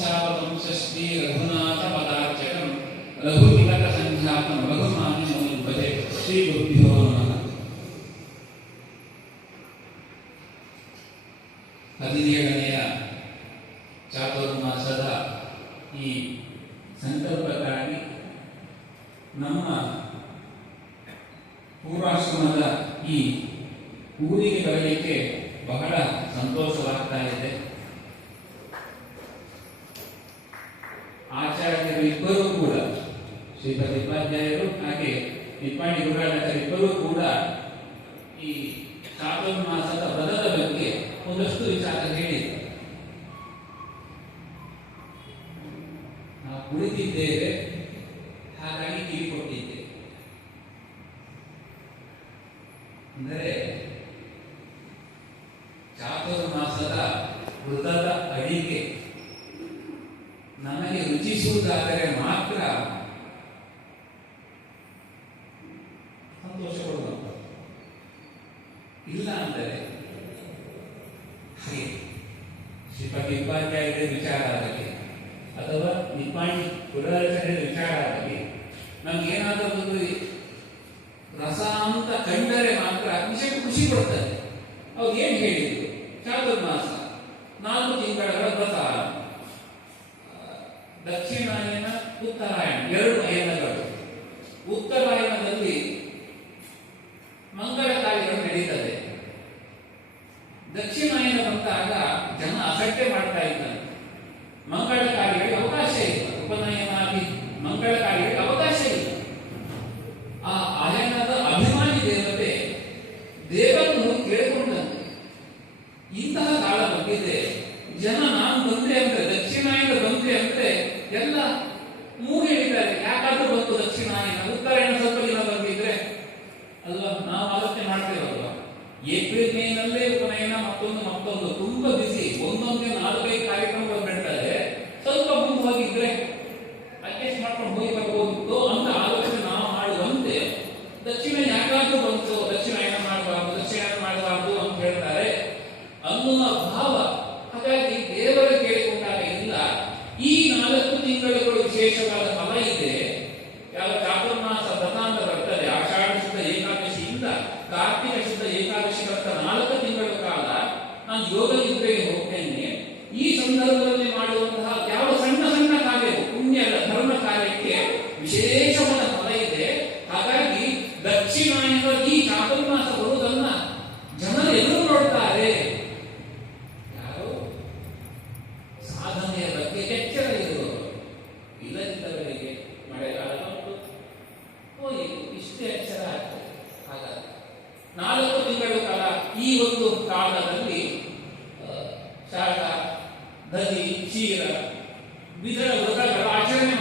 ವಂಶಾವವಂಶಶ್ರೀ ರಘುನಾಥ ಪದಾರ್ಚಕಂ ರಘುವಿತಕ ಸಂಖ್ಯಾತಂ ರಘುನಾಥಂ ಶ್ರೀ ಗುರುಭ್ಯೋ ನಮಃ ಗುರುಗಳಾಚಾರ್ಯರಿಬ್ಬರೂ ಕೂಡ ಮಾಸದ ವ್ರತದ ಬಗ್ಗೆ ಒಂದಷ್ಟು ವಿಚಾರ ಹೇಳಿದರು ನಿಪ್ಪಾಣಿ ಗುರುರಾಚಾರ್ಯರ ವಿಚಾರ ಆಗಲಿ ನಮ್ಗೇನಾದರೂ ಒಂದು ರಸ ಅಂತ ಕಂಡರೆ ಮಾತ್ರ ವಿಷಯ ಖುಷಿ ಕೊಡ್ತದೆ. ಅವ್ರು ಏನು ಹೇಳಿದ್ರು? ಚಾತುರ್ಮಾಸ, ನಾಲ್ಕು ತಿಂಗಳ ವ್ರತ. ದಕ್ಷಿಣಾಯನ ಉತ್ತರಾಯಣ, ಎರಡು ಅಯನಗಳು ಉತ್ತರಾಯಣದಲ್ಲಿ ಮಂಗಳ ಕಾರ್ಯಗಳು ನಡೀತದೆ. ದಕ್ಷಿಣಾಯನ ಬಂದಾಗ ಜನ ಅಸಟ್ಟೆ ಮಾಡ್ತಾ ಇದ್ದಾರೆ. ಮಂಗಳ ಅವಕಾಶ ಇಲ್ಲ. ಉಪನಯನಾಗಿ ಮಂಗಳ ಕಾರ್ಯಗಳಿಗೆ ಅವಕಾಶ ಇಲ್ಲ. ಆ ಅಯನದ ಅಭಿಮಾನಿ ವಿಶೇಷವಾದ ಫಲ ಇದೆ. ಯಾವ ಚಾತುರ್ಮಾಸ ವ್ರತ ಅಂತ ಬರ್ತದೆ ಆಷಾಢ ಶುದ್ಧ ಏಕಾದಶಿಯಿಂದ ಕಾರ್ತಿಕ ಶುದ್ಧ ಏಕಾದಶಿ ತನಕ ನಾಲ್ಕು ತಿಂಗಳ ಕಾಲ ನಾನು ಯೋಗ ನಿದ್ರೆಗೆ ಹೋಗ್ತೇನೆ. ಈ ಸಂದರ್ಭದಲ್ಲಿ ಮಾಡುವಂತಹ ಯಾವ ಸಣ್ಣ ಸಣ್ಣ ಕಾರ್ಯವು ಪುಣ್ಯ ಧರ್ಮ ಕಾರ್ಯಕ್ಕೆ ವಿಶೇಷವಾದ ತಿಂಗಳ ಕಾಲ ಈ ಒಂದು ಕಾಲದಲ್ಲಿ ಶಾಖ ದಧಿ ಕ್ಷೀರ ವಿಧದ ವ್ರತಗಳ ಆಚರಣೆ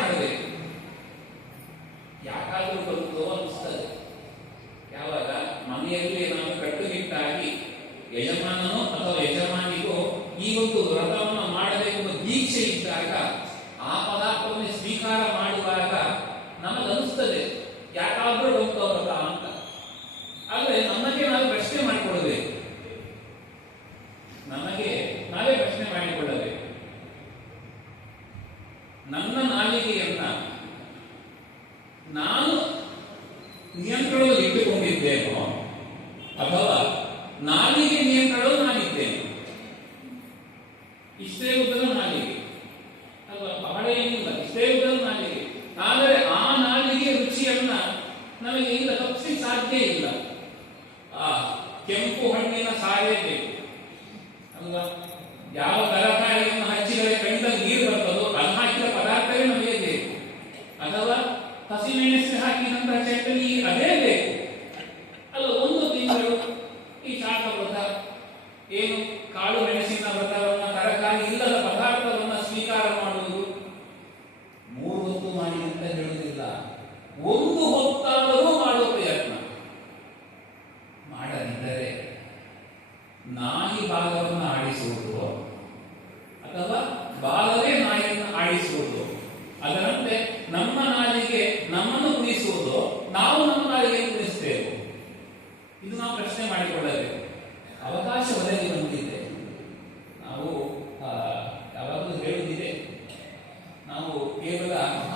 ನನ್ನ ನಾಲಿಗೆಯನ್ನ ನಾನು ನಿಯಂತ್ರಣದಲ್ಲಿ ಇಟ್ಟುಕೊಂಡಿದ್ದೇನೋ ಅಥವಾ ನಾಲಿಗೆ Ele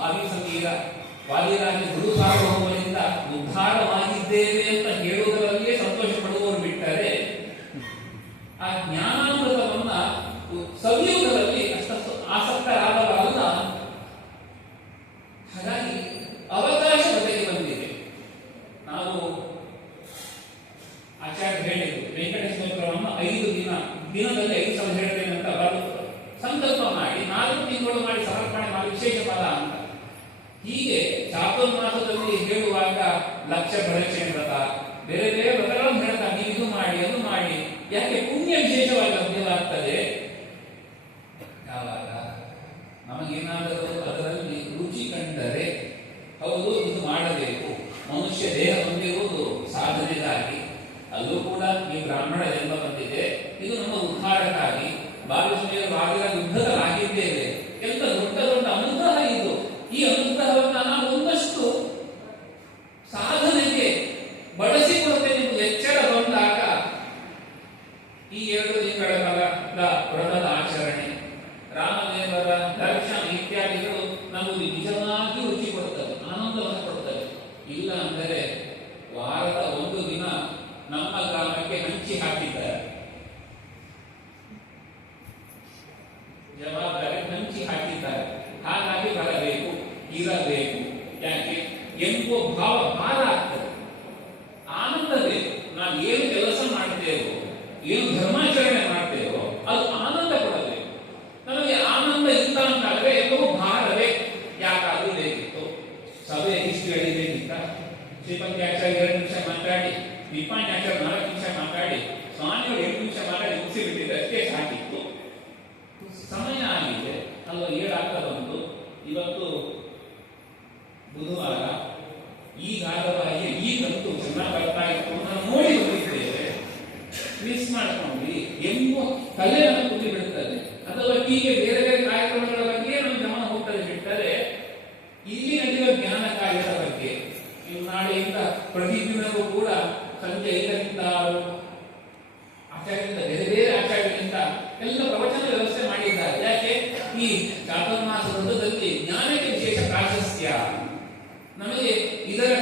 ಆವಿ ಸಂಗೀತ ವಾದಿರಾಜ ಗುರು ಸಾರ್ವಭೌಮರಿಂದ ಉದ್ಧಾರವಾಗಿದ್ದೇವೆ ಅಂತ ಹೇಳುವುದರಲ್ಲಿ ಚೆನ್ನಾಗಿ ರುಚಿ ಕೊಡ್ತವೆ ಆನಂದವನ್ನು ಕೊಡ್ತವೆ ಇಲ್ಲ ಅಂದರೆ ವಾರದ ಒಂದು ದಿನ ನಮ್ಮ ಗ್ರಾಮಕ್ಕೆ ಹಂಚಿ ಹಾಕಿದ್ದಾರೆ. ಇವತ್ತು ಬುಧವಾರ ಈ ಗಾಢವಾಗಿ ಈಗಂತೂ ಜನ ಬರ್ತಾ ಇತ್ತು ನಾವು ನೋಡಿ ಬಂದಿದ್ದೇವೆ ಮಿಸ್ ಮಾಡ್ಕೊಂಡ್ವಿ. ಎಂಬ ಕಲೆ ನಮಗೆ ಕುದಿ ಬಿಡುತ್ತದೆ ಅಥವಾ ಹೀಗೆ ಬೇರೆ ಬೇರೆ ಕಾರ್ಯಕ್ರಮಗಳ ಬಗ್ಗೆ ನಮ್ಮ ಗಮನ ಹೋಗ್ತದೆ ಬಿಟ್ಟರೆ ಇಲ್ಲಿ ನಡೆಯುವ ಜ್ಞಾನ ಕಾರ್ಯದ ಬಗ್ಗೆ ನೀವು ನಾಳೆಯಿಂದ ಪ್ರತಿದಿನವೂ ಕೂಡ ಸಂಜೆ ನಮಗೆ ಇದರ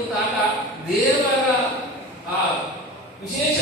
ಮಾಡಿಸುವುದಾಗ ದೇವರ ಆ ವಿಶೇಷ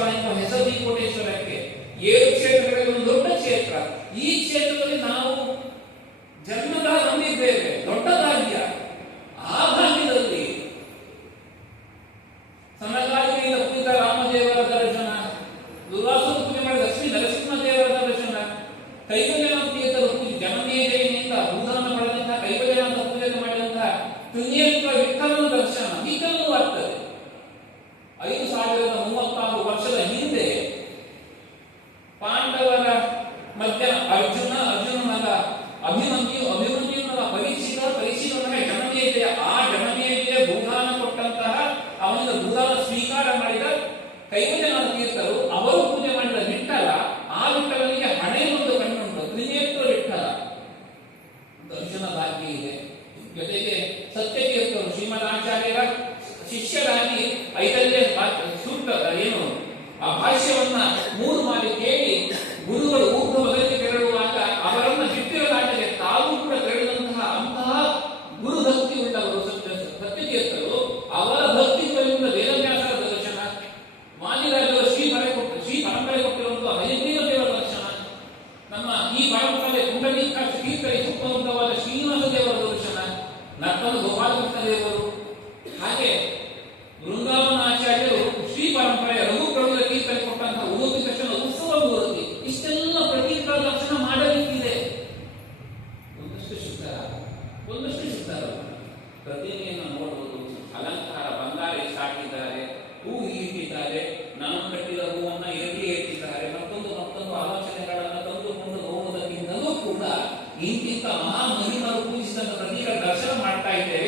पोटेश्वर हमेशा जी पोटेश्वर है ये right there.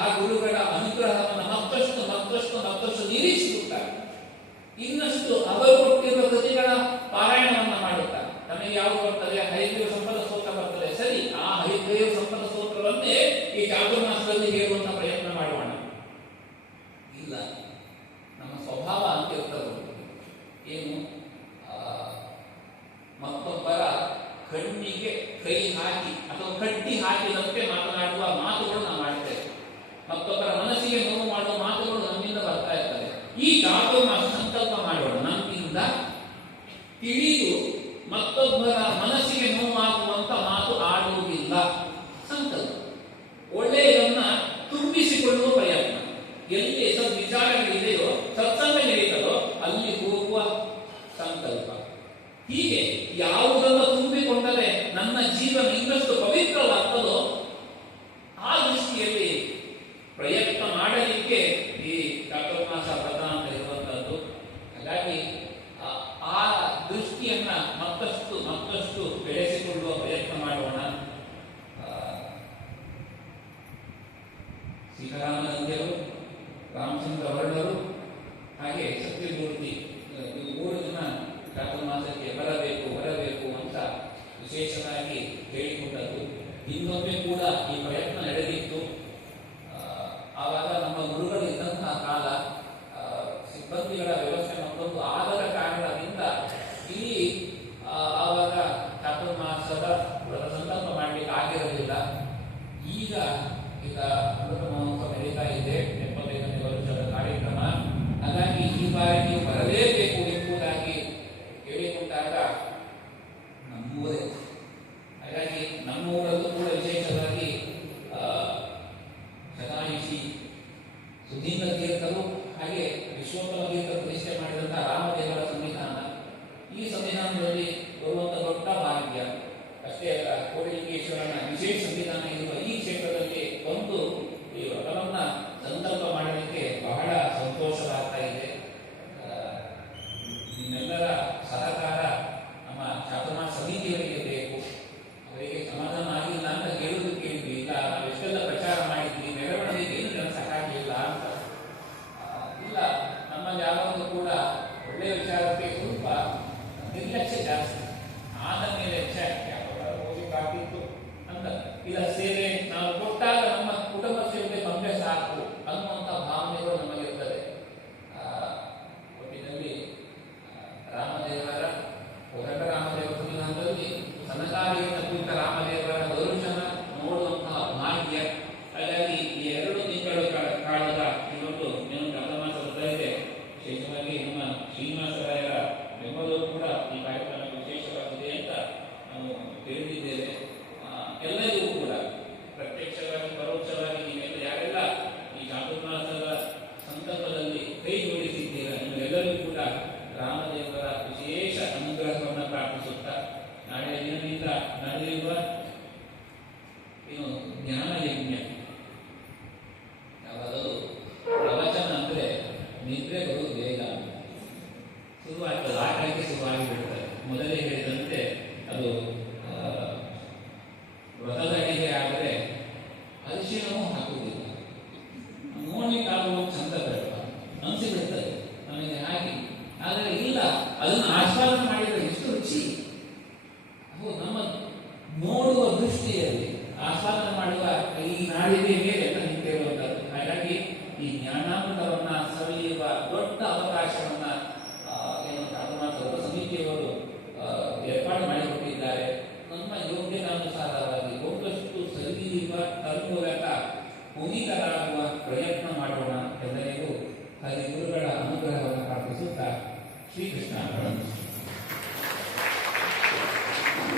ಆ ಗುರುಗಳ ಅನುಗ್ರಹವನ್ನು ಮತ್ತಷ್ಟು ಮತ್ತಷ್ಟು ಮತ್ತಷ್ಟು ನಿರೀಕ್ಷಿಸುತ್ತಾರೆ. ಇನ್ನಷ್ಟು ಅವರು ಕೊಟ್ಟಿರುವ ಕೃತಿಗಳ ಪಾರಾಯಣವನ್ನು ಮಾಡುತ್ತಾರೆ. ನಮಗೆ ಯಾವ ಬರ್ತದೆ? ಹೈದೇವ ಸಂಪದ ಸ್ತೋತ್ರ ಬರ್ತದೆ. ಸರಿ, ಆ ಹೈದೇವ ಸಂಪದ ಸ್ತೋತ್ರವನ್ನೇ ಈ ಚಾತುರ್ಮಾಸದಲ್ಲಿ ಹೇಳುವಂತ ಪ್ರಯತ್ನ ಮಾಡೋಣ. ಇಲ್ಲ, ನಮ್ಮ ಸ್ವಭಾವ ಅಂತ ಏನು? ಮತ್ತೊಬ್ಬರ ಕಣ್ಣಿಗೆ ಕೈ ಹಾಕಿ ಅಥವಾ ಕಟ್ಟಿ ಹಾಕಿದಂತೆ ಮಾತನಾಡುವ ಮಾತುಗಳು ನಮ್ಮ ಮತ್ತೊಬ್ಬರ ಮನಸ್ಸಿಗೆ ನೋವು ಮಾಡುವ ಮಾತುಗಳು ನಮ್ಮಿಂದ ಬರ್ತಾ ಇರ್ತವೆ ಈ ಜಾಗೋ ಸಂಕಲ್ಪ ಮಾಡೋಣ. ನಮ್ಮಿಂದ ತಿಳಿದು ಮತ್ತೊಬ್ಬರ ಮನಸ್ಸಿಗೆ ನೋವು ಆಗುವಂತ ಮಾತು ಆಡುವುದಿಲ್ಲ. ಸಂಕಲ್ಪ. ಒಳ್ಳೆಯ ರಾಮನ ತಂದೆಯವರು ರಾಮಚಂದ್ರ ವರ್ಣರು, ಹಾಗೆ ಸತ್ಯಮೂರ್ತಿ ಮೂರು ಜನ ಚಾತುರ್ಮಾಸಕ್ಕೆ ಬರಬೇಕು ಬರಬೇಕು ಅಂತ ವಿಶೇಷವಾಗಿ ಹೇಳಿಕೊಂಡದ್ದು ಇನ್ನೊಮ್ಮೆ ಕೂಡ ಈ ಪ್ರಯತ್ನ ನಡೆದಿತ್ತು. ಆವಾಗ